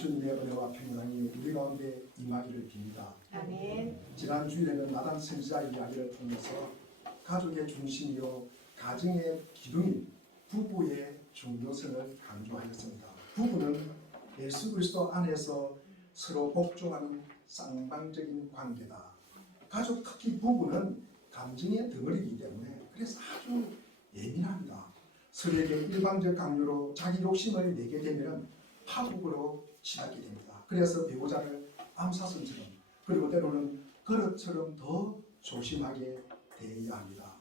주님의 은혜와 평강이 우리 가운데 임하기를 빕니다. 아멘. 지난 주일에는 나단 선지자 이야기를 통해서 가족의 중심이요 가정의 기둥인 부부의 중요성을 강조하였습니다. 부부는 예수 그리스도 안에서 서로 복종하는 쌍방적인 관계다. 가족, 특히 부부는 감정의 덩어리이기 때문에 그래서 아주 예민합니다. 서로에게 일방적 강요로 자기 욕심을 내게 되면 파국으로 치닫게 됩니다. 그래서 배우자를 암사선처럼 그리고 때로는 그릇처럼 더 조심하게 대해야 합니다.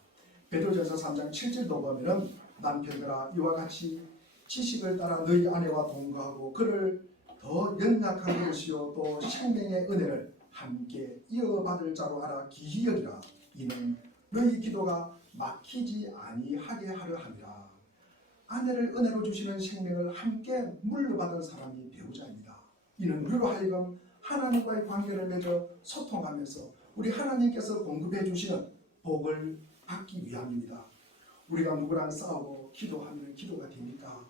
베드로전서 3장 7절도 보면은 남편들아 이와 같이 지식을 따라 너희 아내와 동거하고 그를 더 연약한 것이요 또 생명의 은혜를 함께 이어받을 자로 알아 기히 여기라. 이는 너희 기도가 막히지 아니하게 하려 함이라. 아내를 은혜로 주시는 생명을 함께 물려받은 사람이 배우자입니다. 이는 우리로 하여금 하나님과의 관계를 맺어 소통하면서 우리 하나님께서 공급해 주시는 복을 받기 위함입니다. 우리가 누구랑 싸우고 기도하면 기도가 됩니까?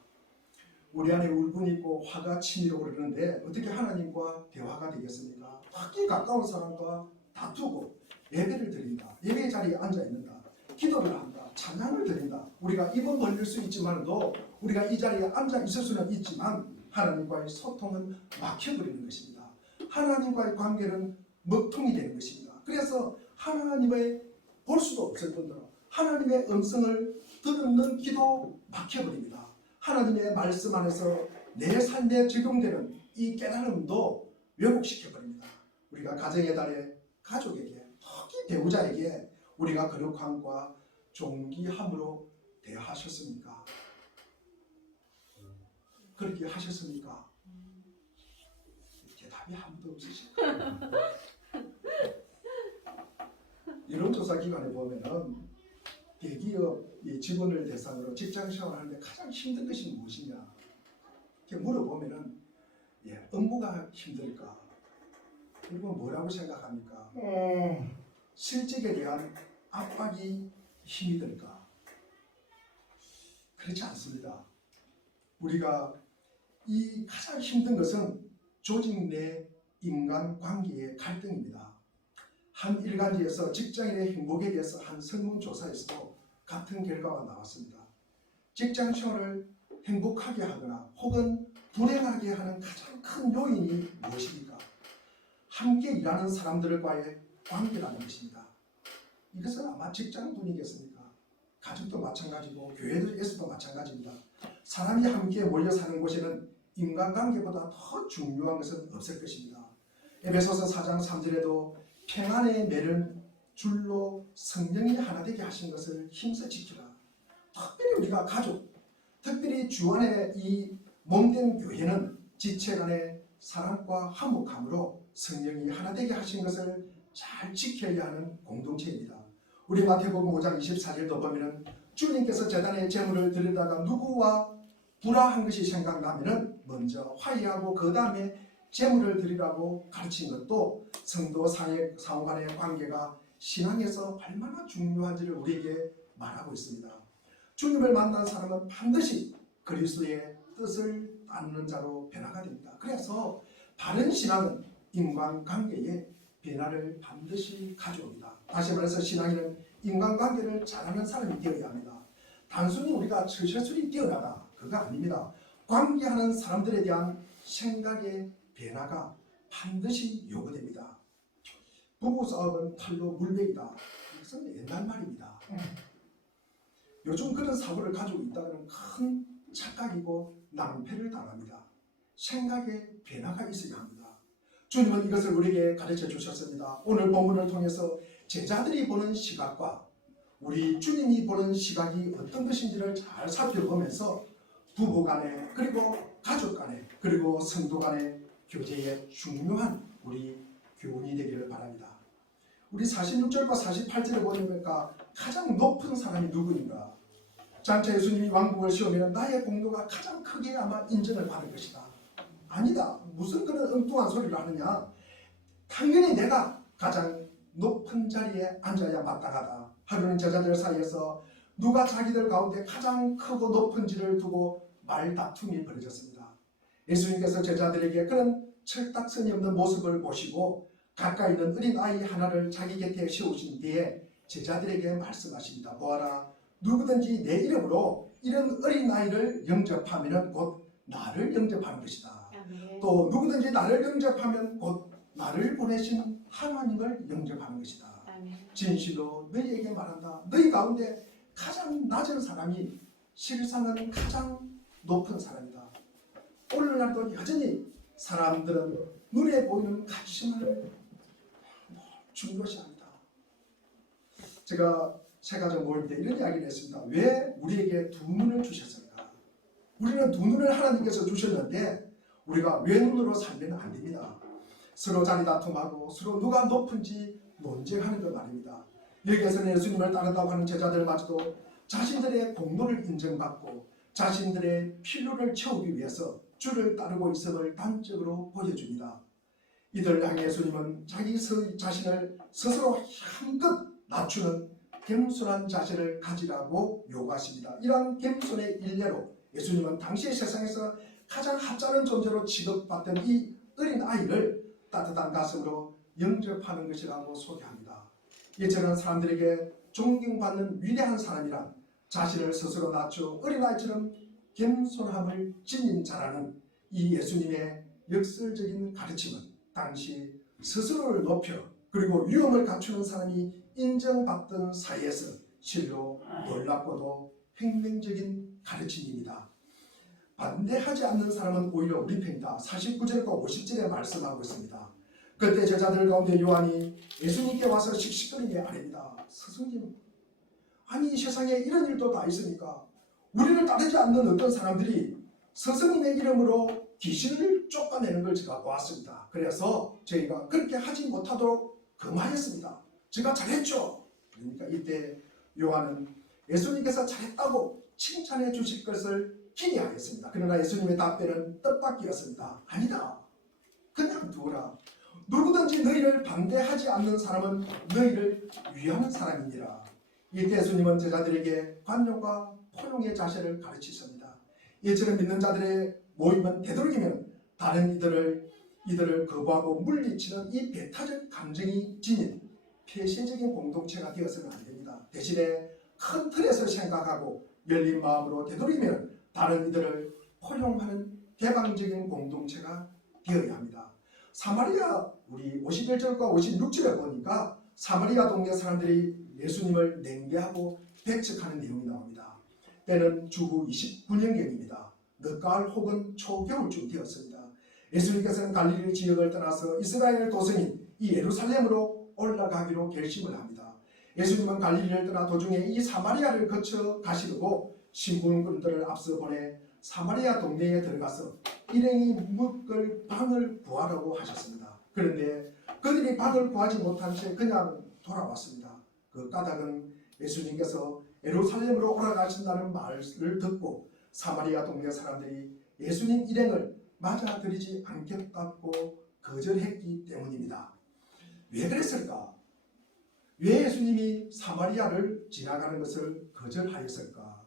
우리 안에 울분이 있고 화가 치밀어 오르는데 어떻게 하나님과 대화가 되겠습니까? 특히 가까운 사람과 다투고 예배를 드린다. 예배의 자리에 앉아 있는다. 기도를 한다. 찬양을 드린다. 우리가 입은 벌릴 수 있지만도 우리가 이 자리에 앉아 있을 수는 있지만 하나님과의 소통은 막혀버리는 것입니다. 하나님과의 관계는 먹통이 되는 것입니다. 그래서 하나님을 볼 수도 없을 뿐더러 하나님의 음성을 듣는 기도 막혀버립니다. 하나님의 말씀 안에서 내 삶에 적용되는 이 깨달음도 왜곡시켜버립니다. 우리가 가정의 달에 가족에게 특히 배우자에게 우리가 거룩함과 존귀함으로 대하셨습니까? 그렇게 하셨습니까? 대답이 아무도 없으실까요? 여론조사 기관에 보면은 대기업 직원을 대상으로 직장 생활하는데 가장 힘든 것이 무엇이냐 이렇게 물어보면은 업무가 힘들까? 그리고 뭐라고 생각합니까? 실직에 대한 압박이 힘이 들까? 그렇지 않습니다. 우리가 이 가장 힘든 것은 조직 내 인간관계의 갈등입니다. 한 일간지에서 직장인의 행복에 대해서 한 설문조사에서도 같은 결과가 나왔습니다. 직장 생활을 행복하게 하거나 혹은 불행하게 하는 가장 큰 요인이 무엇입니까? 함께 일하는 사람들과의 관계라는 것입니다. 이것은 아마 직장 분이겠습니까? 가족도 마찬가지고 교회에서도 마찬가지입니다. 사람이 함께 모여 사는 곳에는 인간관계보다 더 중요한 것은 없을 것입니다. 에베소서 4장 3절에도 평안의 매를 줄로 성령이 하나 되게 하신 것을 힘써 지키라. 특별히 우리가 가족, 특별히 주 안에 이 몸된 교회는 지체 간의 사랑과 화목함으로 성령이 하나 되게 하신 것을 잘 지켜야 하는 공동체입니다. 우리 마태복음 5장 24절도 보면은 주님께서 제단에 제물을 드리다가 누구와 불화한 것이 생각나면은 먼저 화해하고 그 다음에 제물을 드리라고 가르친 것도 성도 상호 간의 관계가 신앙에서 얼마나 중요한지를 우리에게 말하고 있습니다. 주님을 만난 사람은 반드시 그리스도의 뜻을 따르는 자로 변화가 됩니다. 그래서 바른 신앙은 인간관계에 변화를 반드시 가져옵니다. 다시 말해서 신앙인은 인간관계를 잘하는 사람이 되어야 합니다. 단순히 우리가 처세술이 뛰어나다 그거 아닙니다. 관계하는 사람들에 대한 생각의 변화가 반드시 요구됩니다. 부부싸움은 칼로 물베기다. 이것은 옛날 말입니다. 요즘 그런 사고를 가지고 있다는 큰 착각이고 낭패를 당합니다. 생각의 변화가 있어야 합니다. 주님은 이것을 우리에게 가르쳐 주셨습니다. 오늘 본문을 통해서 제자들이 보는 시각과 우리 주님이 보는 시각이 어떤 것인지를 잘 살펴보면서 부부 간에 그리고 가족 간에 그리고 성도 간의 교제에 중요한 우리 교훈이 되기를 바랍니다. 우리 46절과 48절을 보니까 가장 높은 사람이 누구인가? 장차 예수님이 왕국을 세우면 나의 공로가 가장 크게 아마 인정을 받을 것이다. 아니다. 무슨 그런 엉뚱한 소리를 하느냐. 당연히 내가 가장 높은 자리에 앉아야 마땅하다. 하루는 제자들 사이에서 누가 자기들 가운데 가장 크고 높은지를 두고 말다툼이 벌어졌습니다. 예수님께서 제자들에게 그런 철딱선이 없는 모습을 보시고 가까이 있는 어린아이 하나를 자기 곁에 세우신 뒤에 제자들에게 말씀하십니다. 보아라, 누구든지 내 이름으로 이런 어린아이를 영접하면 곧 나를 영접하는 것이다. 또 누구든지 나를 영접하면 곧 나를 보내신 하나님을 영접하는 것이다. 진실로 너희에게 말한다. 너희 가운데 가장 낮은 사람이 실상은 가장 높은 사람이다. 오늘날도 여전히 사람들은 눈에 보이는 가치만을 중요시합니다. 제가 세가족 모임 때 이런 이야기를 했습니다. 왜 우리에게 두 눈을 주셨을까? 우리는 두 눈을 하나님께서 주셨는데 우리가 외눈으로 살면 안 됩니다. 서로 자리다툼하고 서로 누가 높은지 논쟁하는 것 말입니다. 여기에서는 예수님을 따른다고 하는 제자들마저도 자신들의 공로를 인정받고 자신들의 필요를 채우기 위해서 주를 따르고 있음을 단적으로 보여줍니다. 이들 향해 예수님은 자기 자신을 스스로 한껏 낮추는 겸손한 자세를 가지라고 요구하십니다. 이러한 겸손의 일례로 예수님은 당시의 세상에서 가장 하찮은 존재로 취급받던 이 어린아이를 따뜻한 가슴으로 영접하는 것이라고 소개합니다. 이처럼 사람들에게 존경받는 위대한 사람이란 자신을 스스로 낮추어 어린아이처럼 겸손함을 지닌 자라는 이 예수님의 역설적인 가르침은 당시 스스로를 높여 그리고 위엄을 갖추는 사람이 인정받던 사회에서 실로 놀랍고도 혁명적인 가르침입니다. 반대하지 않는 사람은 오히려 우리 편이다. 49절과 50절에 말씀하고 있습니다. 그때 제자들 가운데 요한이 예수님께 와서 씩씩거리며 아뢰니다. 스승님, 아니 이 세상에 이런 일도 다 있으니까 우리를 따르지 않는 어떤 사람들이 스승님의 이름으로 귀신을 쫓아내는 걸 제가 보았습니다. 그래서 저희가 그렇게 하지 못하도록 금하였습니다. 제가 잘했죠. 그러니까 이때 요한은 예수님께서 잘했다고 칭찬해 주실 것을 기대하였습니다. 그러나 예수님의 답변은 뜻밖이었습니다. 아니다. 그냥 두어라. 누구든지 너희를 반대하지 않는 사람은 너희를 위하는 사람이니라. 이때 예수님은 제자들에게 관용과 포용의 자세를 가르치십니다. 이처럼 믿는 자들의 모임은 되도록이면 다른 이들을 거부하고 물리치는 이 배타적 감정이 지닌 폐쇄적인 공동체가 되어서는 안 됩니다. 대신에 큰 틀에서 생각하고 열린 마음으로 되도록이면 다른 이들을 포용하는 개방적인 공동체가 되어야 합니다. 사마리아 우리 51절과 56절에 보니까 사마리아 동네 사람들이 예수님을 냉대하고 배척하는 내용이 나옵니다. 때는 주후 29년경입니다. 늦가을 혹은 초겨울쯤 되었습니다. 예수님께서는 갈릴리 지역을 떠나서 이스라엘 도성인 이 예루살렘으로 올라가기로 결심을 합니다. 예수님은 갈릴리를 떠나 도중에 이 사마리아를 거쳐 가시려고 신분꾼들을 앞서 보내 사마리아 동네에 들어가서 일행이 묵을 방을 구하라고 하셨습니다. 그런데 그들이 방을 구하지 못한 채 그냥 돌아왔습니다. 그 까닭은 예수님께서 예루살렘으로 올라가신다는 말을 듣고 사마리아 동네 사람들이 예수님 일행을 맞아들이지 않겠다고 거절했기 때문입니다. 왜 그랬을까? 왜 예수님이 사마리아를 지나가는 것을 거절하였을까?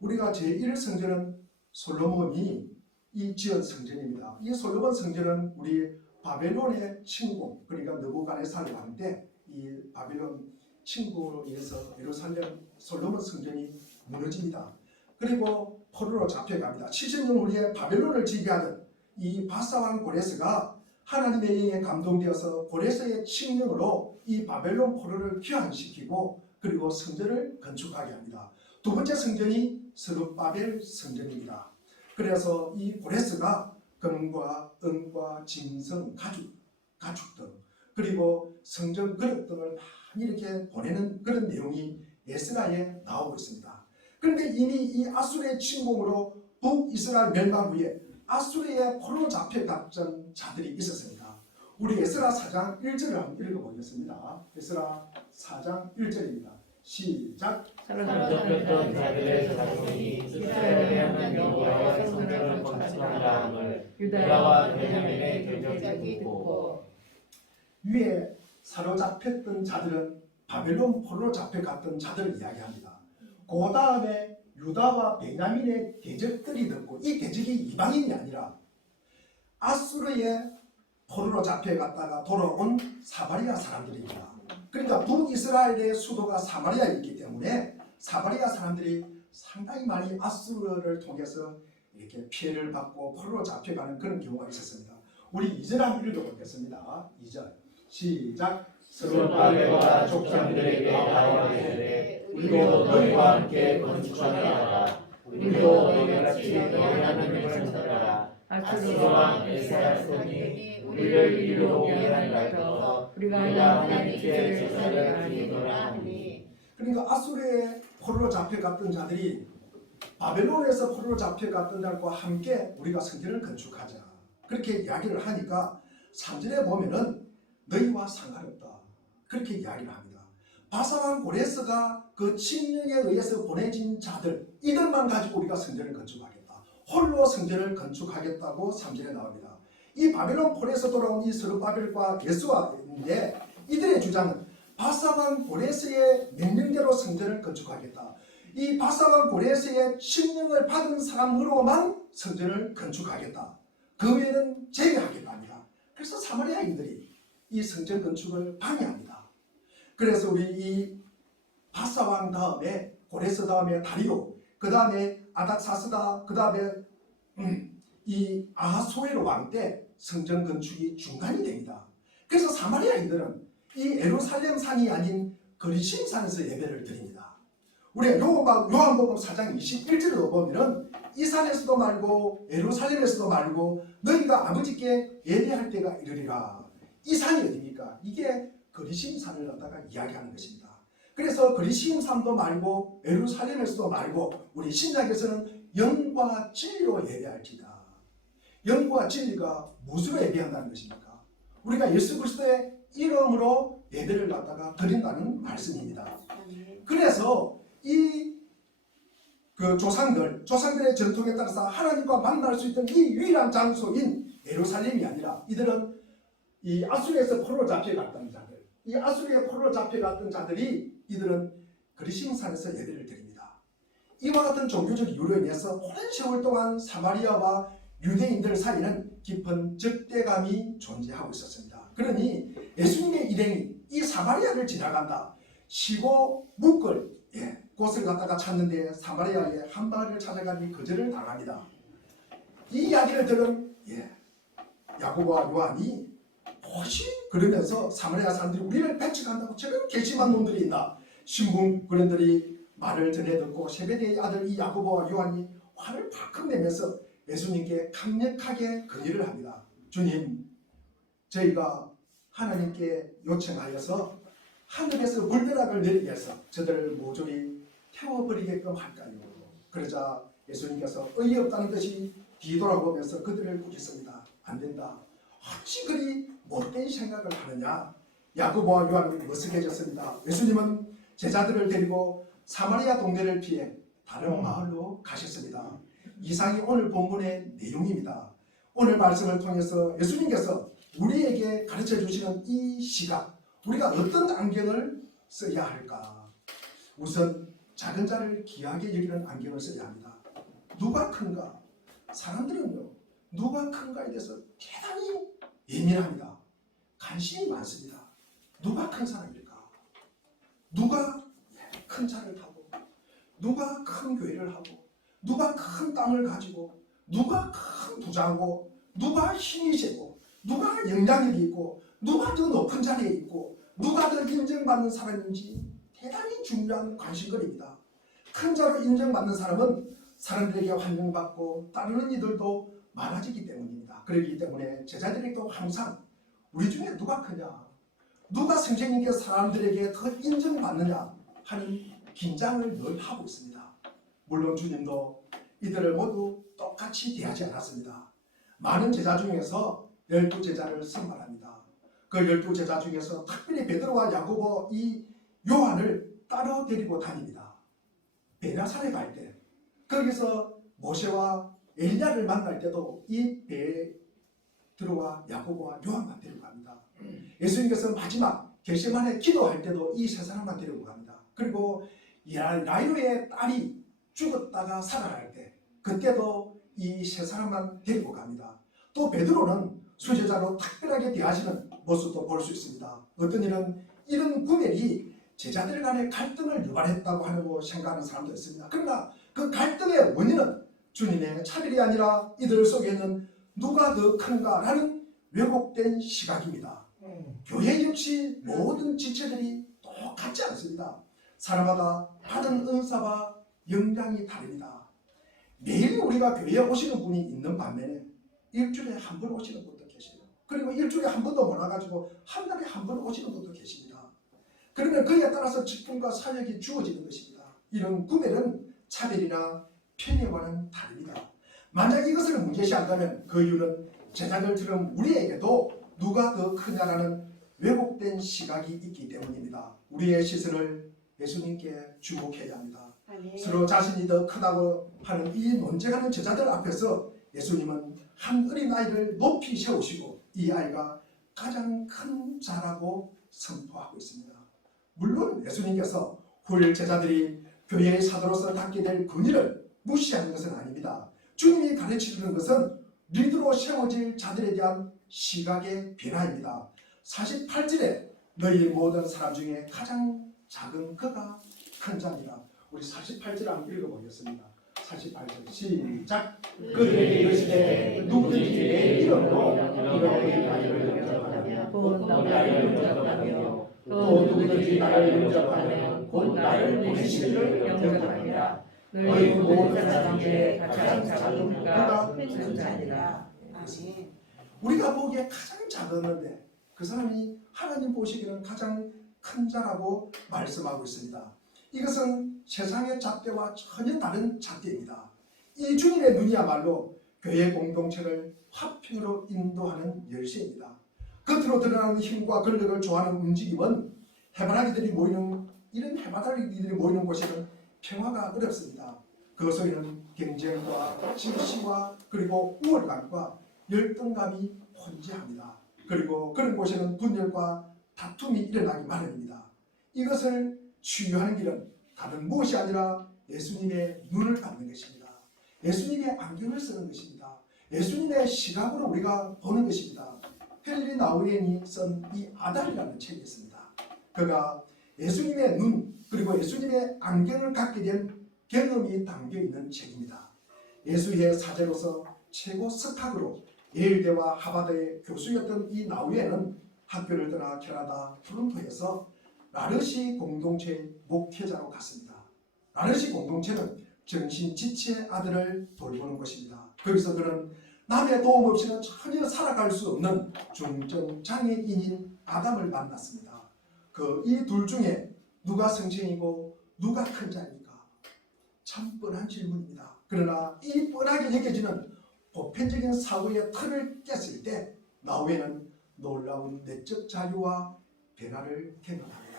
우리가 제1성전은 솔로몬이 이 지은 성전입니다. 이 솔로몬 성전은 우리 바벨론의 침공, 그러니까 느부갓네살 왕 때 이 바벨론 침공으로 인해서 예루살렘 솔로몬 성전이 무너집니다. 그리고 포로로 잡혀갑니다. 70년 후에 바벨론을 지배하던 이 바사왕 고레스가 하나님의 영에 감동되어서 고레스의 칙령으로 이 바벨론 포로를 귀환시키고 그리고 성전을 건축하게 합니다. 두 번째 성전이 스룹바벨 성전입니다. 그래서 이 고레스가 금과 은과 진성, 가죽 등 그리고 성전 그릇 등을 많이 이렇게 보내는 그런 내용이 에스라에 나오고 있습니다. 그런데 이미 이 아수르의 침공으로 북이스라엘 멸망 후에 아수르의 포로로 잡혀갔던 자들이 있었습니다. 우리 에스라 4장 1절을 한번 읽어보겠습니다. 에스라 4장 1절입니다. 시작. 잡혔던 자들의 자손이 이스라엘의 하나님 여호와의 성전을 건축한다 함을 유다와 베냐민의 궤적이 듣고. 위에 사로잡혔던 자들은 바벨론 포로로 잡혀갔던 자들을 이야기합니다. 그 다음에 유다와 베냐민의 대적들이 듣고, 이 대적이 이방인이 아니라 아수르의 포로로 잡혀갔다가 돌아온 사마리아 사람들입니다. 그러니까 북이스라엘의 수도가 사마리아에 있기 때문에 사마리아 사람들이 상당히 많이 아수르를 통해서 이렇게 피해를 받고 포로로 잡혀가는 그런 경우가 있었습니다. 우리 2절 한번 읽어보겠습니다. 2절 시작. 스룹바벨과 족장들에게 나와이르되 우리도 너희와 함께 건축하리라. 우리도 너희같이 너희 하나님을 찾아라. 아수르 왕 에스라손이 우리를 이리로 오게 하리라. 우리가 하나님께 제사를 드리노라 하니. 그러니까 아수르의 포로로 잡혀갔던 자들이 바벨론에서 포로로 잡혀갔던 자들과 함께 우리가 성전을 건축하자, 그렇게 이야기를 하니까 3절에 보면은 너희와 상관없다, 그렇게 이야기를 합니다. 바사왕 고레스가 그 칙령에 의해서 보내진 자들, 이들만 가지고 우리가 성전을 건축하겠다, 홀로 성전을 건축하겠다고 3절에 나옵니다. 이 바벨론 폴에서 돌아온 이 스룹바벨과 예수아인데, 이들의 주장은 바사왕 고레스의 명령대로 성전을 건축하겠다, 이 바사왕 고레스의 칙령을 받은 사람으로만 성전을 건축하겠다, 그 외에는 제외하겠답니다. 그래서 사마리아인들이 이 성전 건축을 방해합니다. 그래서 우리 이 바사왕 다음에 고레스 다음에 다리오, 그 다음에 아닥사스다, 그 다음에 이 아하수에로 왕 때 성전 건축이 중단이 됩니다. 그래서 사마리아인들은 이 예루살렘 산이 아닌 거리심 산에서 예배를 드립니다. 우리 요한복음 4장 21절을 보면은 이 산에서도 말고 예루살렘에서도 말고 너희가 아버지께 예배할 때가 이르리라. 이 산이 어디입니까? 이게 거리심 산을 갖다가 이야기하는 것입니다. 그래서 거리심 산도 말고 예루살렘에서도 말고 우리 신약에서는 영과 진리로 예배할지다. 영과 진리가 무엇으로 예배한다는 것입니까? 우리가 예수 그리스도의 이름으로 예배를 갖다가 드린다는 말씀입니다. 그래서 그 조상들의 전통에 따라서 하나님과 만날 수 있던 이 유일한 장소인 예루살렘이 아니라, 이들은 이 아수르에서 포로로 잡혀갔던 자들, 이 아수르에 포로로 잡혀갔던 자들이 이들은 그리심산에서 예배를 드립니다. 이와 같은 종교적 이유로 인해서 오랜 세월 동안 사마리아와 유대인들 사이에는 깊은 적대감이 존재하고 있었습니다. 그러니 예수님의 일행이 이 사마리아를 지나간다, 시고 묶을 곳을 갖다가 찾는데 사마리아의 한 마을을 찾아가니 거절을 당합니다. 이 이야기를 들은 야고보와 요한이 혹시 그러면서 사마리아 사람들이 우리를 배척한다고 저런 괘씸한 놈들이 있나, 신분 그런들이 말을 전해 듣고 세베대의 아들 이 야고보와 요한이 화를 팍 내면서 예수님께 강력하게 건의를 합니다. 주님, 저희가 하나님께 요청하여서 하늘에서 불벼락을 내리게 해서 저들을 모조리 태워버리게끔 할까요? 그러자 예수님께서 어이없다는 듯이 뒤돌아보면서 그들을 꾸짖습니다. 안 된다. 어찌 그리 못된 생각을 하느냐. 야고보와 요한은 머쓱해졌습니다. 예수님은 제자들을 데리고 사마리아 동네를 피해 다른 마을로 가셨습니다. 이상이 오늘 본문의 내용입니다. 오늘 말씀을 통해서 예수님께서 우리에게 가르쳐 주시는 이 시각, 우리가 어떤 안경을 써야 할까? 우선 작은 자를 귀하게 여기는 안경을 써야 합니다. 누가 큰가? 사람들은요, 누가 큰가에 대해서 대단히 예민합니다. 관심이 많습니다. 누가 큰 사람일까? 누가 큰 차를 타고, 누가 큰 교회를 하고, 누가 큰 땅을 가지고, 누가 큰 부자고, 누가 힘이 세고, 누가 영향력이 있고, 누가 더 높은 자리에 있고, 누가 더 인정받는 사람인지 대단히 중요한 관심거리입니다. 큰 자로 인정받는 사람은 사람들에게 환영받고 따르는 이들도 많아지기 때문입니다. 그렇기 때문에 제자들에게도 항상 우리 중에 누가 크냐, 누가 선생님께 사람들에게 더 인정받느냐 하는 긴장을 늘 하고 있습니다. 물론 주님도 이들을 모두 똑같이 대하지 않았습니다. 많은 제자 중에서 12제자를 선발합니다. 그 12제자 중에서 특별히 베드로와 야고보 이 요한을 따로 데리고 다닙니다. 베나사에 갈 때, 거기서 모세와 엘리야를 만날 때도 이 베드로와 야고보와 요한만 데리고 갑니다. 예수님께서 마지막 겟세마네 기도할 때도 이 세 사람만 데리고 갑니다. 그리고 야이로의 딸이 죽었다가 살아날 때 그때도 이 세 사람만 데리고 갑니다. 또 베드로는 수제자로 특별하게 대하시는 모습도 볼 수 있습니다. 어떤 이는 이런 구별이 제자들 간의 갈등을 유발했다고 하고 생각하는 사람도 있습니다. 그러나 그 갈등의 원인은 주님의 차별이 아니라 이들 속에 있는 누가 더 큰가라는 왜곡된 시각입니다. 교회 역시 모든 지체들이 똑같지 않습니다. 사람마다 받은 은사와 영향이 다릅니다. 매일 우리가 교회에 오시는 분이 있는 반면에 일주일에 한 번 오시는 분도 계세요. 그리고 일주일에 한 번도 못 와가지고 한 달에 한 번 오시는 분도 계십니다. 그러면 그에 따라서 직분과 사역이 주어지는 것입니다. 이런 구별은 차별이나 편애와는 다릅니다. 만약 이것을 문제시한다면 그 이유는 제자들처럼 우리에게도 누가 더 크냐라는 왜곡된 시각이 있기 때문입니다. 우리의 시선을 예수님께 주목해야 합니다. 서로 자신이 더 크다고 하는 이 논쟁하는 제자들 앞에서 예수님은 한 어린아이를 높이 세우시고 이 아이가 가장 큰 자라고 선포하고 있습니다. 물론 예수님께서 후일 제자들이 교회의 사도로서 갖게 될 권위를 무시하는 것은 아닙니다. 주님이 가르치는 것은 리더로 세워질 자들에 대한 시각의 변화입니다. 48절에 너희 모든 사람 중에 가장 작은 그가 큰 자니라. 우리 48절 한번 읽어보겠습니다. 48절 시작. 그들이 이르시되 누구든지 내 이름으로 너희 나를 영접하면 곧 나를 영접하며 또 누구든지 나를 영접하면 곧 나를 보내시기를 영접하리라. 너희 모든 사람 중에 가장 작은 그가 큰 자니라. 우리가 보기에 가장 작았는데 그 사람이 하나님 보시기에는 가장 큰 자라고 말씀하고 있습니다. 이것은 세상의 잣대와 전혀 다른 잣대입니다. 이 주님의 눈이야말로 교회 공동체를 화평으로 인도하는 열쇠입니다. 겉으로 드러나는 힘과 권력을 좋아하는 움직임은 해바라기들이 모이는 이런 해바라기들이 모이는 곳에는 평화가 어렵습니다. 그 속에는 경쟁과 질시와 그리고 우월감과 열등감이 혼재합니다. 그리고 그런 곳에는 분열과 다툼이 일어나기 마련입니다. 이것을 치유하는 길은 다른 무엇이 아니라 예수님의 눈을 갖는 것입니다. 예수님의 안경을 쓰는 것입니다. 예수님의 시각으로 우리가 보는 것입니다. 헨리 나우엔이 쓴 이 아달이라는 책이 있습니다. 그가 예수님의 눈 그리고 예수님의 안경을 갖게 된 경험이 담겨있는 책입니다. 예수의 사제로서 최고 석학으로 예일대와 하버드의 교수였던 이 나우엔은 학교를 떠나 캐나다 토론토에서 라르시 공동체의 목회자로 갔습니다. 라르시 공동체는 정신지체 아들을 돌보는 것입니다. 거기서 그는 남의 도움 없이는 전혀 살아갈 수 없는 중증장애인인 아담을 만났습니다. 그 이 둘 중에 누가 성생이고 누가 큰 자입니까? 참 뻔한 질문입니다. 그러나 이 뻔하게 여겨지는 보편적인 사고의 틀을 깼을 때 나우에는 놀라운 내적 자유와 변화를 경험합니다.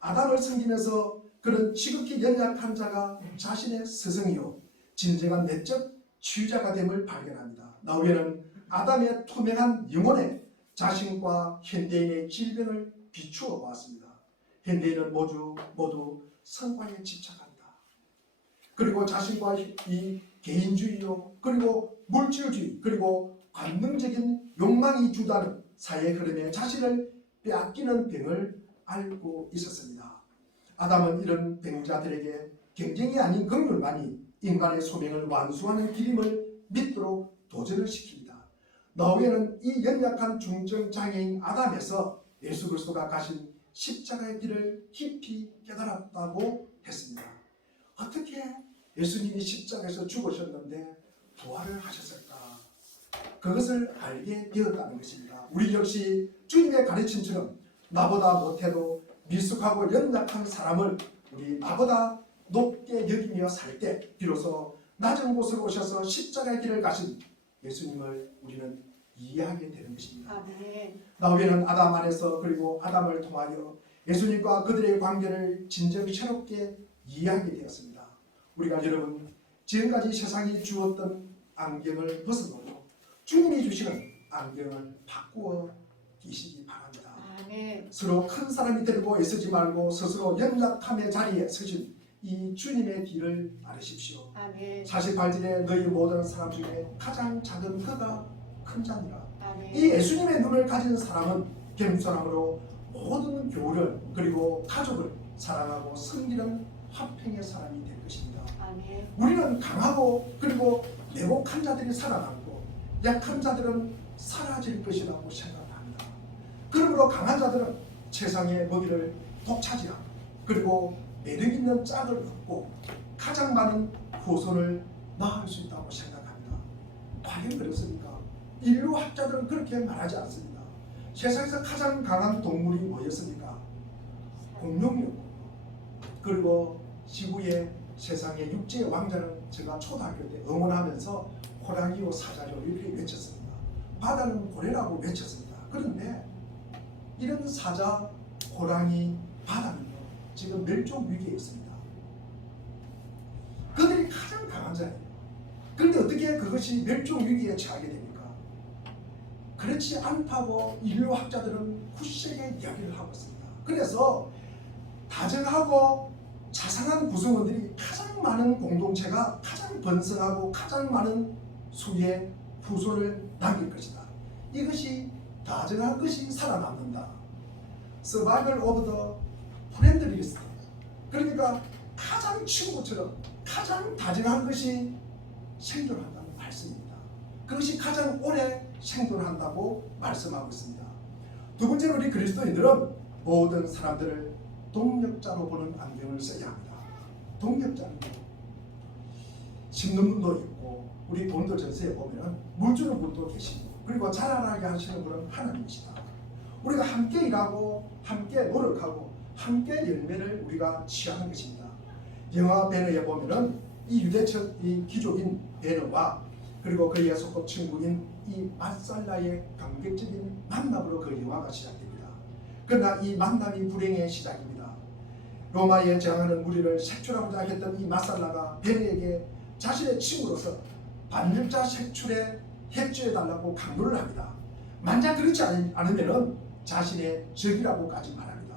아담을 섬기면서 그런 지극히 연약한 자가 자신의 스승이요 진정한 내적 치유자가 됨을 발견합니다. 나우에는 아담의 투명한 영혼에 자신과 현대인의 질병을 비추어 보았습니다. 현대인은 모두 성과에 집착한다. 그리고 자신과 이 개인주의요 그리고 물질주의 그리고 관능적인 욕망이 주다는 사회의 흐름에 자신을 빼앗기는 병을 알고 있었습니다. 아담은 이런 병자들에게 경쟁이 아닌 긍휼만이 인간의 소명을 완수하는 길임을 믿도록 도전을 시킵니다. 나우에는 이 연약한 중증장애인 아담에서 예수 그리스도가 가신 십자가의 길을 깊이 깨달았다고 했습니다. 어떻게 예수님이 십자가에서 죽으셨는데 부활을 하셨을까? 그것을 알게 되었다는 것입니다. 우리 역시 주님의 가르침처럼 나보다 못해도 미숙하고 연약한 사람을 우리 나보다 높게 여기며 살 때 비로소 낮은 곳으로 오셔서 십자가의 길을 가신 예수님을 우리는 이해하게 되는 것입니다. 나우에는 아담 안에서 그리고 아담을 통하여 예수님과 그들의 관계를 진정히 새롭게 이해하게 되었습니다. 우리가 여러분 지금까지 세상이 주었던 안경을 벗어놓고 주님이 주시는 안경을 바꾸어 끼시기 바랍니다. 서로 큰 사람이 되고 애쓰지 말고 스스로 연약함의 자리에 서신 이 주님의 뒤를 따르십시오. 아멘. 48절에 너희 모든 사람 중에 가장 작은 그가 큰 자니라. 아멘. 이 예수님의 눈을 가진 사람은 겸손함으로 모든 교우를 그리고 가족을 사랑하고 섬기는 화평의 사람이 될 것입니다. 아멘. 우리는 강하고 그리고 내곡한 자들이 살아남고 약한 자들은 사라질 것이라고 생각합니다. 그러므로 강한 자들은 세상의 먹이를 독차지하고 그리고 매력 있는 짝을 얻고 가장 많은 후손을 낳을 수 있다고 생각합니다. 과연 그렇습니까? 인류학자들은 그렇게 말하지 않습니다. 세상에서 가장 강한 동물이 뭐였습니까? 공룡이었고 그리고 지구의 세상의 육지의 왕자는 제가 초등학교 때 응원하면서 호랑이요 사자요 이렇게 외쳤습니다. 바다는 고래라고 외쳤습니다. 그런데 이런 사자, 호랑이, 바다는요 지금 멸종 위기에 있습니다. 그들이 가장 강한 자예요. 그런데 어떻게 그것이 멸종 위기에 처하게 됩니까? 그렇지 않다고 인류학자들은 굳세게 이야기를 하고 있습니다. 그래서 다정하고 자상한 구성원들이 가장 많은 공동체가 가장 번성하고 가장 많은 수의 후손을 남길 것이다. 이것이 다정한 것이 살아남는다. Survival of the friendliest. 그러니까 가장 친구처럼 가장 다정한 것이 생존한다는 말씀입니다. 그것이 가장 오래 생존한다고 말씀하고 있습니다. 두 번째로 우리 그리스도인들은 모든 사람들을 동력자로 보는 안경을 써야 합니다. 동력자는 심는 분도 있고 우리 본도 전서에 보면 물 주는 분도 계시고 그리고 자라나게 하시는 분은 하나님이시다. 우리가 함께 일하고 함께 노력하고 함께 열매를 우리가 취하는 것입니다. 영화 베너에 보면은 이 유대적 이 귀족인 베너와 그리고 그의 소꿉 친구인 이 마살라의 감격적인 만남으로 그 영화가 시작됩니다. 그러나 이 만남이 불행의 시작입니다. 로마에 저항하는 무리를 색출하고자 했던 이 마살라가 베네에게 자신의 친구로서 반역자 색출에 협조해달라고 강요를 합니다. 만약 그렇지 않으면 자신의 적이라고까지 말합니다.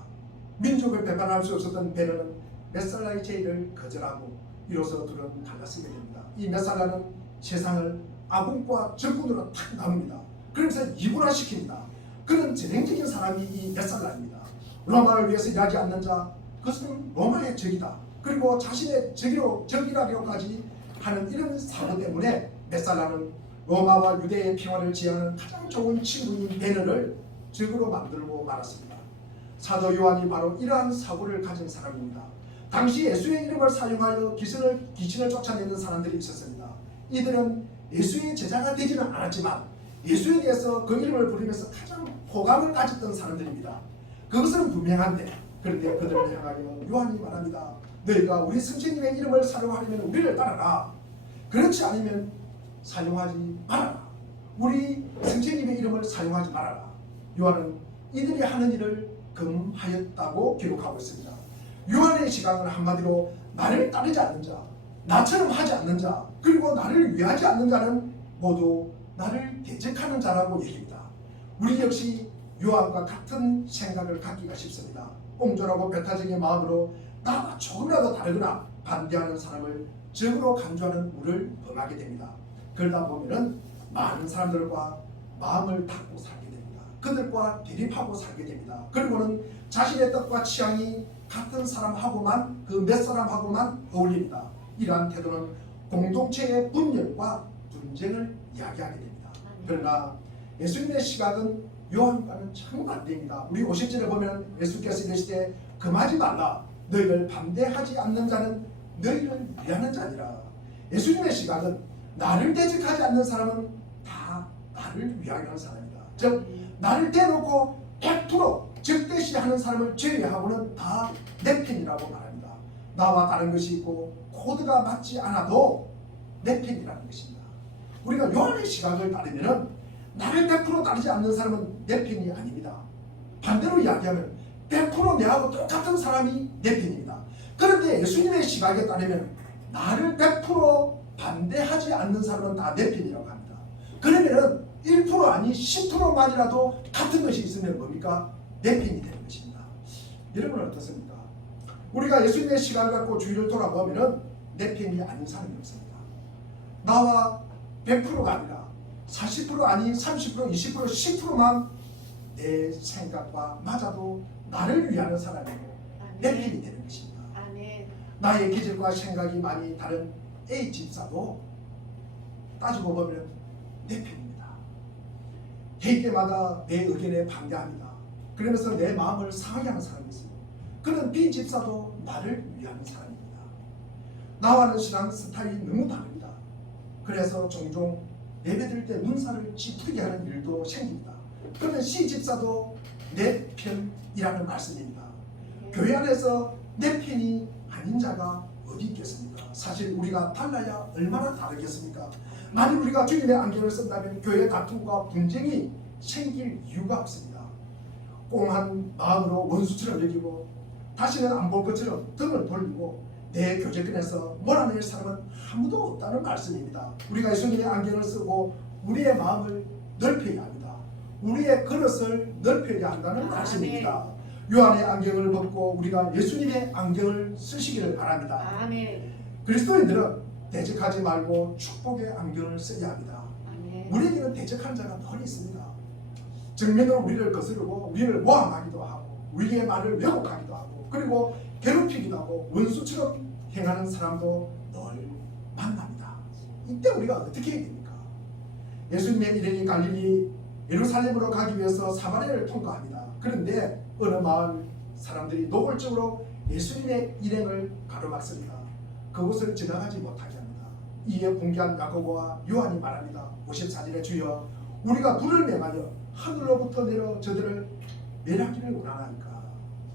민족을 배반할 수 없었던 베네는 메살라의 제의를 거절하고 이로써 둘은 갈라서게 됩니다. 이 메살라는 세상을 아군과 적군으로 탁 나눕니다. 그러면서 이분화시킵니다. 그런 재능적인 사람이 이 메살라입니다. 로마를 위해서 일하지 않는 자 그것은 로마의 적이다. 그리고 자신의 적이라고까지 하는 이런 사고 때문에 메살라는 로마와 유대의 평화를 지향하는 가장 좋은 친구인 베너를 적으로 만들고 말았습니다. 사도 요한이 바로 이러한 사고를 가진 사람입니다. 당시 예수의 이름을 사용하여 귀신을 쫓아내는 사람들이 있었습니다. 이들은 예수의 제자가 되지는 않았지만 예수에 대해서 그 이름을 부르면서 가장 호감을 가졌던 사람들입니다. 그것은 분명한데 그런데 그들을 향하여 요한이 말합니다. 너희가 우리 선생님의 이름을 사용하려면 우리를 따라라. 그렇지 않으면 사용하지 말아라. 우리 선생님의 이름을 사용하지 말아라. 요한은 이들이 하는 일을 금하였다고 기록하고 있습니다. 요한의 시각은 한마디로 나를 따르지 않는 자, 나처럼 하지 않는 자, 그리고 나를 위하지 않는 자는 모두 나를 대적하는 자라고 얘기합니다. 우리 역시 요한과 같은 생각을 갖기가 쉽습니다. 옹졸하고 배타적인 마음으로 나와 조금이라도 다르거나 반대하는 사람을 적으로 간주하는 우를 범하게 됩니다. 그러다 보면은 많은 사람들과 마음을 닫고 살게 됩니다. 그들과 대립하고 살게 됩니다. 그리고는 자신의 뜻과 취향이 같은 사람하고만 그 몇 사람하고만 어울립니다. 이러한 태도는 공동체의 분열과 분쟁을 이야기하게 됩니다. 그러나 예수님의 시각은 요한과는 정반대입니다. 우리 50절에 보면 예수께서 이르시되 금하지 말라. 너희를 반대하지 않는 자는 너희를 위하는 자니라. 예수님의 시각은 나를 대적하지 않는 사람은 다 나를 위하는 사람이다. 즉 나를 대놓고 100% 적대시하는 사람을 제외하고는 다 내 편이라고 말합니다. 나와 다른 것이 있고 코드가 맞지 않아도 내 편이라는 것입니다. 우리가 요한의 시각을 따르면 나를 100% 따르지 않는 사람은 내 편이 아닙니다. 반대로 이야기하면 100% 내하고 똑같은 사람이 내 편입니다. 그런데 예수님의 시각에 따르면 나를 100% 반대하지 않는 사람은 다 내 편이라고 합니다. 그러면은 1% 아니 10%만이라도 같은 것이 있으면 뭡니까? 내 편이 되는 것입니다. 여러분은 어떻습니까? 우리가 예수님의 시간을 갖고 주위를 돌아보면 내 편이 아닌 사람이 없습니다. 나와 100%가 아니라 40% 아니 30% 20% 10%만 내 생각과 맞아도 나를 위하는 사람이고 내 편이 되는 것입니다. 아멘. 나의 기질과 생각이 많이 다른 A 집사도 따지고 보면 내 편입니다. 회의 때마다 내 의견에 반대합니다. 그러면서 내 마음을 상하게 하는 사람이 있습니다. 그런 B 집사도 나를 위하는 사람입니다. 나와는 신앙 스타일이 너무 다릅니다. 그래서 종종 예배드릴 때 눈살을 찌푸리게 하는 일도 생깁니다. 그러면 C 집사도 내 편이라는 말씀입니다. 교회 안에서 내 편이 아닌 자가 어디 있겠습니까? 사실 우리가 달라야 얼마나 다르겠습니까? 만일 우리가 주님의 안경을 쓴다면 교회 다툼과 분쟁이 생길 이유가 없습니다. 꽁한 마음으로 원수처럼 여기고 다시는 안 볼 것처럼 등을 돌리고 내 교제권에서 몰아낼 사람은 아무도 없다는 말씀입니다. 우리가 예수님의 안경을 쓰고 우리의 마음을 넓혀야 합니다. 우리의 그릇을 넓혀야 한다는 말씀입니다. 요한의 안경을 벗고 우리가 예수님의 안경을 쓰시기를 바랍니다. 아멘. 그리스도인들은 대적하지 말고 축복의 안경을 써야 합니다. 아멘. 우리에게는 대적한 자가 널리 있습니다. 정면으로 우리를 거스르고 우리를 모함하기도 하고 우리의 말을 왜곡하기도 하고 그리고 괴롭히기도 하고 원수처럼 행하는 사람도 늘 만납니다. 이때 우리가 어떻게 해야 됩니까? 예수님의 일행이 갈릴리 예루살렘으로 가기 위해서 사마리아를 통과합니다. 그런데 어느 마을 사람들이 노골적으로 예수님의 일행을 가로막습니다. 그곳을 지나가지 못하게 합니다. 이에 분개한 야고보와 요한이 말합니다. 54절에 주여 우리가 눈을 매하여 하늘로부터 내려 저들을 멸하기를 원하나이까.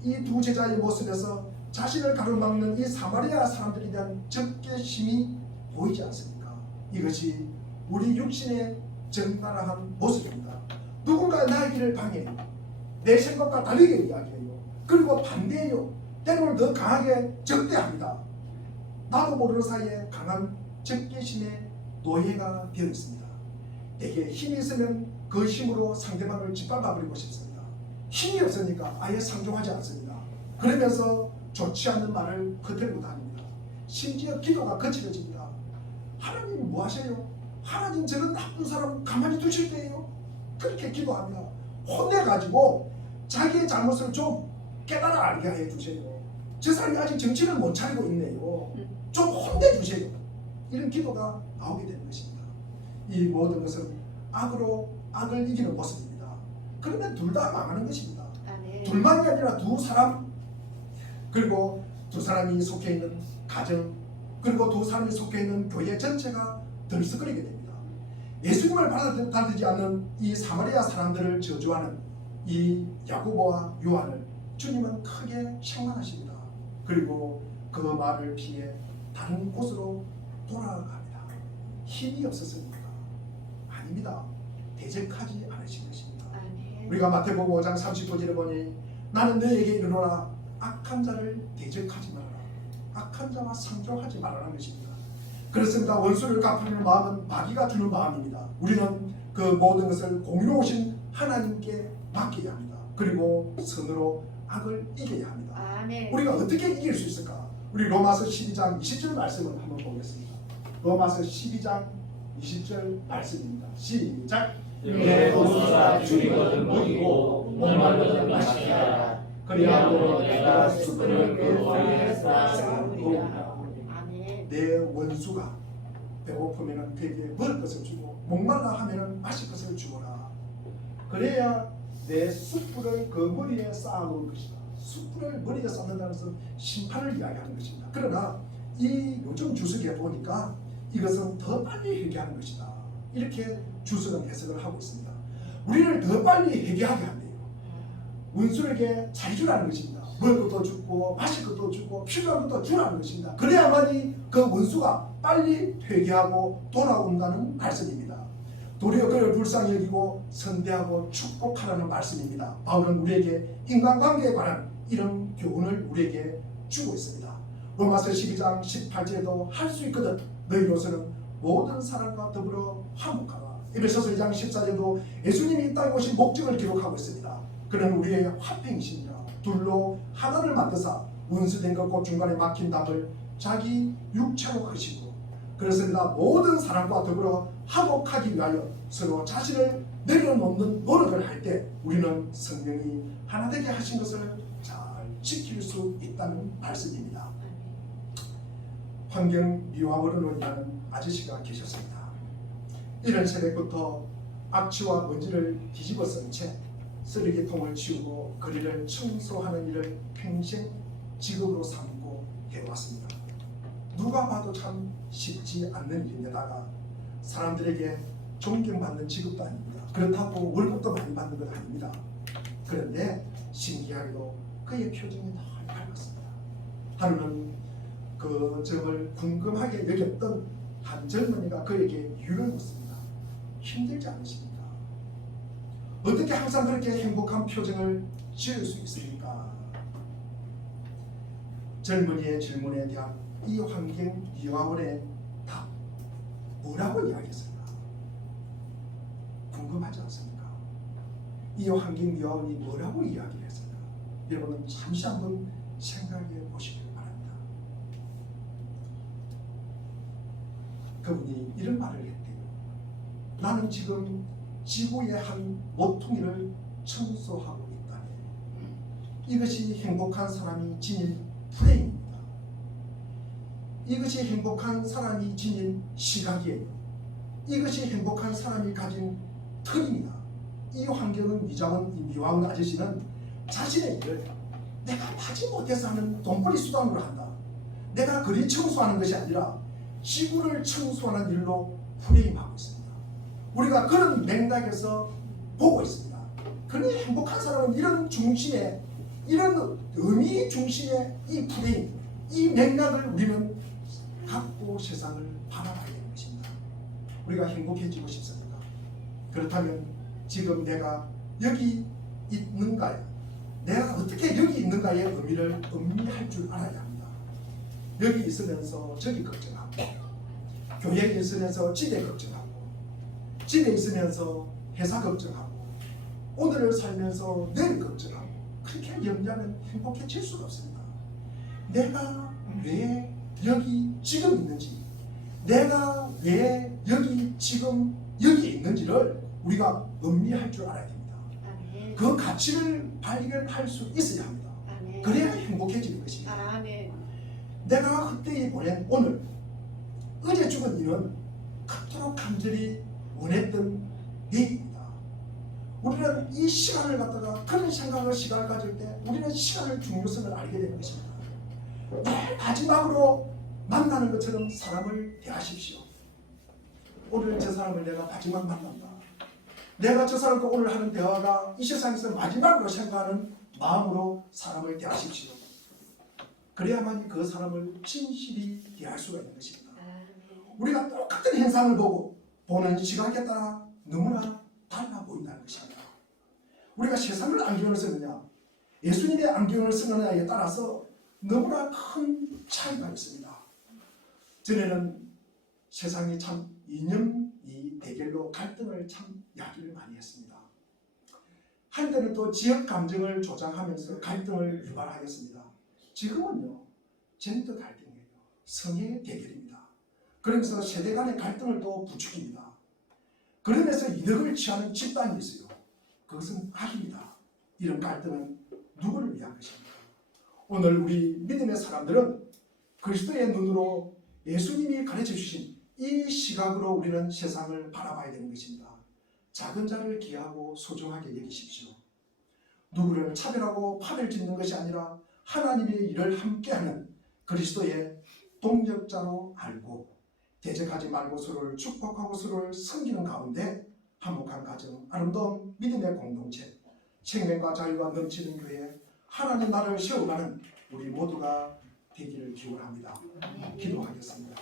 이 두 제자의 모습에서 자신을 가로막는 이 사마리아 사람들에 대한 적개심이 보이지 않습니까? 이것이 우리 육신의 적나라한 모습입니다. 누군가 나의 길을 방해해요. 내 생각과 다르게 이야기해요. 그리고 반대해요. 때로는 더 강하게 적대합니다. 나도 모르는 사이에 강한 적개심의 노예가 되어 있습니다. 내게 힘이 있으면 그 힘으로 상대방을 짓밟아버리고 싶습니다. 힘이 없으니까 아예 상종하지 않습니다. 그러면서 좋지 않는 말을 흩어내고 다닙니다. 심지어 기도가 거칠어집니다. 하나님 뭐 하세요? 하나님 저런 나쁜 사람 가만히 두실 때예요? 그렇게 기도합니다. 혼내가지고 자기의 잘못을 좀 깨달아 알게 해주세요. 저 사람이 아직 정신을 못 차리고 있네요. 좀 혼내주세요. 이런 기도가 나오게 되는 것입니다. 이 모든 것은 악으로 악을 이기는 모습입니다. 그러면 둘 다 망하는 것입니다. 아멘. 둘만이 아니라 두 사람, 그리고 두 사람이 속해 있는 가정, 그리고 두 사람이 속해 있는 교회 전체가 들썩거리게 됩니다. 예수님을 받아들이지 않는 이 사마리아 사람들을 저주하는 이 야고보와 요한을 주님은 크게 책망하십니다. 그리고 그 말을 피해 다른 곳으로 돌아갑니다. 힘이 없었습니까? 아닙니다. 대적하지 않으신 것입니다. 아멘. 우리가 마태복음 5장 39절에 보니 나는 너에게 이르노라 악한 자를 대적하지 말아라. 악한 자와 상종하지 말라는 것입니다. 그렇습니다. 원수를 갚으려는 마음은 마귀가 주는 마음입니다. 우리는 그 모든 것을 공유로우신 하나님께 맡겨야 합니다. 그리고 선으로 악을 이겨야 합니다. 아멘. 우리가 어떻게 이길 수 있을까? 우리 로마서 12장 20절 말씀을 한번 보겠습니다. 로마서 12장 20절 말씀입니다. 시작. 내 원수가 죽이거든 먹이고 목마르거든 마시게 하라. 그리하므로 내가 숯불을 그 머리에 쌓아두리라. 아멘. 내 원수가 배고프면 그에게 먹을 것을 주고 목말라 하면 마실 것을 주어라. 그래야 내 숯불을 그 머리에 쌓아놓을 것이다. 숯불을 머리에 쌓는다는 것은 심판을 이야기하는 것입니다. 그러나 이 요즘 주석에 보니까 이것은 더 빨리 회개하는 것이다. 이렇게 주석은 해석을 하고 있습니다. 우리를 더 빨리 회개하게 한대요. 원수에게 잘 주라는 것입니다. 먹을 것도 주고 마실 것도 주고 필요한 것도 주라는 것입니다. 그래야만이 그 원수가 빨리 회개하고 돌아온다는 말씀입니다. 도리어 그를 불쌍히 여기고 선대하고 축복하라는 말씀입니다. 바울은 우리에게 인간관계에 관한 이런 교훈을 우리에게 주고 있습니다. 로마서 12장 18절에도 할 수 있거든 너희로서는 모든 사람과 더불어 화목하라. 에베소서 2장 14절도 예수님이 이 땅에 오신 목적을 기록하고 있습니다. 그는 우리의 화평이십니다. 둘로 하나를 만드사 원수된 것과 중간에 막힌 담을 자기 육체로 크시고 그렇습니다. 모든 사람과 더불어 화목하기 위하여 서로 자신을 내려놓는 노력을 할 때 우리는 성령이 하나 되게 하신 것을 잘 지킬 수 있다는 말씀입니다. 환경미화원으로인하는 아저씨가 계셨습니다. 이른 새벽부터 악취와 먼지를 뒤집어 쓴 채 쓰레기통을 치우고 거리를 청소하는 일을 평생 직업으로 삼고 해왔습니다. 누가 봐도 참 쉽지 않는 일인데다가 사람들에게 존경받는 직업도 아닙니다. 그렇다고 월급도 많이 받는 건 아닙니다. 그런데 신기하게도 그의 표정이 늘 밝았습니다. 하루는 그 점을 궁금하게 여겼던 한 젊은이가 그에게 이유를 묻습니다. 힘들지 않으십니까? 어떻게 항상 그렇게 행복한 표정을 지을 수 있습니까? 젊은이의 질문에 대한 이 환경미화원의 답 뭐라고 이야기했을까? 궁금하지 않습니까? 이 환경미화원이 뭐라고 이야기를 했을까? 여러분은 잠시 한번 생각해 보시길 바랍니다. 그분이 이런 말을 했대요. 나는 지금 지구의 한 모퉁이를 청소하고 있다네. 이것이 행복한 사람이 지닌 프레임입니다. 이것이 행복한 사람이 지닌 시각이에요. 이것이 행복한 사람이 가진 틀입니다. 이 환경은 미화원 아저씨는 자신의 일을 내가 하지 못해서 하는 돈벌이 수단으로 한다. 내가 그리 청소하는 것이 아니라 지구를 청소하는 일로 프레임하고 있습니다. 우리가 그런 맥락에서 보고 있습니다. 그러니 행복한 사람은 이런 중심에, 이런 의미 중심의 이 프레임, 이 맥락을 우리는 갖고 세상을 바라봐야 되는 것입니다. 우리가 행복해지고 싶습니다. 그렇다면 지금 내가 여기 있는가요? 내가 어떻게 여기 있는가의 의미를 음미할 줄 알아야 합니다. 여기 있으면서 저기 걱정하고, 교회에 있으면서 집에 걱정하고, 집에 있으면서 회사 걱정하고, 오늘을 살면서 내일 걱정하고, 그렇게 염려하면 행복해질 수가 없습니다. 내가 왜 여기 지금 있는지, 내가 왜 여기 지금 여기 있는지를 우리가 음미할 줄 알아야 됩니다. 아멘. 그 가치를 발견할 수 있어야 합니다. 아멘. 그래야 행복해지는 것입니다. 아멘. 내가 그때 보낸 오늘, 어제 죽은 이는 그토록 간절히 원했던 내일입니다. 우리는 이 시간을 갖다가 그런 시간을 가질 때 우리는 시간의 중요성을 알게 되는 것입니다. 늘 마지막으로 만나는 것처럼 사람을 대하십시오. 오늘 저 사람을 내가 마지막 만난다. 내가 저 사람과 오늘 하는 대화가 이 세상에서 마지막으로 생각하는 마음으로 사람을 대하십시오. 그래야만 그 사람을 진실히 대할 수가 있는 것입니다. 우리가 똑같은 현상을 보는 시각에 따라 너무나 달라 보인다는 것입니다. 우리가 세상을 안경을 쓰느냐, 예수님의 안경을 쓰느냐에 따라서 너무나 큰 차이가 있습니다. 전에는 세상이 참 이념이 대결로 갈등을 참 야기를 많이 했습니다. 한때는 또 지역 감정을 조장하면서 갈등을 유발하였습니다. 지금은요, 젠더 갈등이에요. 성의 대결입니다. 그러면서 세대 간의 갈등을 또 부추깁니다. 그러면서 이득을 취하는 집단이 있어요. 그것은 악입니다. 이런 갈등은 누구를 위한 것입니까? 오늘 우리 믿음의 사람들은 그리스도의 눈으로 예수님이 가르쳐 주신 이 시각으로 우리는 세상을 바라봐야 되는 것입니다. 작은 자를 귀하고 소중하게 여기십시오. 누구를 차별하고 판을 짓는 것이 아니라 하나님의 일을 함께하는 그리스도의 동역자로 알고 대적하지 말고 서로를 축복하고 서로를 섬기는 가운데 화목한 가정, 아름다운 믿음의 공동체, 생명과 자유가 넘치는 교회, 하나님 나라를 세워가는 우리 모두가 되기를 기원합니다. 기도하겠습니다.